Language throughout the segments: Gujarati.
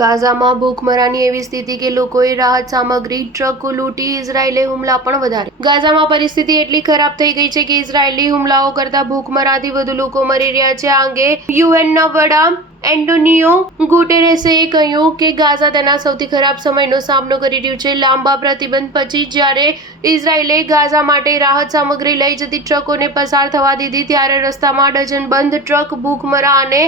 ગાઝામાં ભૂખમરાની એવી સ્થિતિ કે લોકોએ રાહત સામગ્રી ટ્રકો લૂંટી ઇઝરાયેલે હુમલા પણ વધારે ગાઝામાં પરિસ્થિતિ એટલી ખરાબ થઈ ગઈ છે કે ઇઝરાયેલી હુમલાઓ કરતા ભૂખમરાથી વધુ લોકો મરી રહ્યા છે. આ અંગે યુએનના વડા એન્ટોનિયો ગુટેરેસે કહ્યું કે ગાઝા તેના સૌથી ખરાબ સમયનો સામનો કરી રહ્યું છે. લાંબા પ્રતિબંધ પછી જ્યારે ઇઝરાયેલે ગાઝા માટે રાહત સામગ્રી લઈ જતી ટ્રકોને પસાર થવા દીધી ત્યારે રસ્તામાં ડઝનબંધ ટ્રક ભૂખમરા અને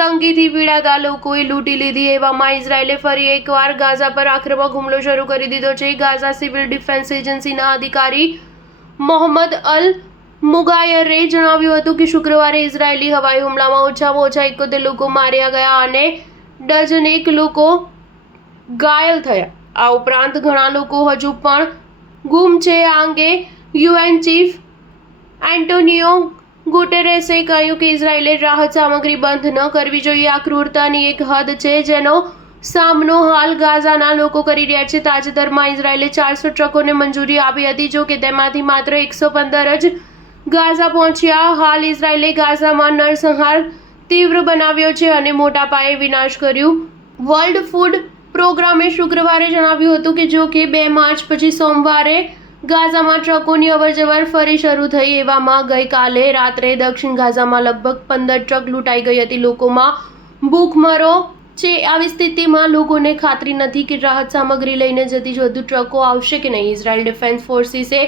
તંગીથી પીડાતા લોકોએ લૂંટી લીધી. એવામાં ઇઝરાયેલે ફરી એકવાર ગાઝા પર આક્રમક હુમલો શરૂ કરી દીધો છે. ગાઝા સિવિલ ડિફેન્સ એજન્સીના અધિકારી મોહમ્મદ અલ મુગાયરે જણાવ્યું હતું કે શુક્રવારે ઇઝરાયેલી હવાઈ હુમલામાં ઓછામાં ઓછા 71 લોકો માર્યા ગયા અને ડઝનેક લોકો ઘાયલ થયા. આ ઉપરાંત ઘણા લોકો હજુ પણ ગુમ છે. આ અંગે યુએન ચીફ એન્ટોનિયો ગુટેરેસે કહ્યું કે ઇઝરાયેલે રાહત સામગ્રી બંધ ન કરવી જોઈએ. આ ક્રૂરતાની એક હદ છે જેનો સામનો હાલ ગાઝાના લોકો કરી રહ્યા છે. તાજેતરમાં ઇઝરાયેલે 400 ટ્રકોને મંજૂરી આપી હતી, જો કે તેમાંથી માત્ર 115 જ ગાઝા પહોંચ્યા. હાલ ઇઝરાયેલે ગાઝામાં નરસંહાર તીવ્ર બનાવ્યો છે અને મોટા પાયે વિનાશ કર્યું. વર્લ્ડ ફૂડ પ્રોગ્રામે શુક્રવારે જણાવ્યું હતું કે જો કે 2 માર્ચ પછી સોમવારે ગાઝામાં ટ્રકોની અવરજવર ફરી શરૂ થઈ. એવામાં ગઈકાલે રાત્રે દક્ષિણ ગાઝામાં લગભગ 15 ટ્રક લૂંટાઈ ગઈ હતી. લોકોમાં ભૂખમરો છે. આવી સ્થિતિમાં લોકોને ખાતરી નથી કે રાહત સામગ્રી લઈને જતી વધુ ટ્રકો આવશે કે નહીં. ઇઝરાયેલ ડિફેન્સ ફોર્સિસે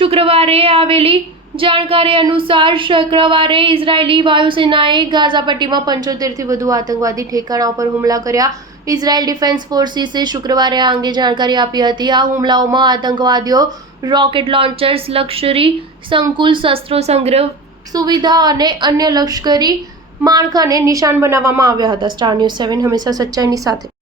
શુક્રવારે આવેલી જાણકારી અનુસાર શુક્રવારે ઇઝરાયેલી વાયુસેનાએ ગાઝા પટ્ટીમાં 75થી વધુ આતંકવાદી ઠેકાણા પર હુમલા કર્યા. ઇઝરાયેલ ડિફેન્સ ફોર્સિસે શુક્રવારે આ અંગે જાણકારી આપી હતી. આ હુમલાઓમાં આતંકવાદીઓ રોકેટ લોન્ચર્સ, લશ્કરી સંકુલ, શસ્ત્રો સંગ્રહ સુવિધા અને અન્ય લશ્કરી માળખાને નિશાન બનાવવામાં આવ્યા હતા. સ્ટાર ન્યૂઝ 7 હંમેશા સચ્ચાઈની સાથે.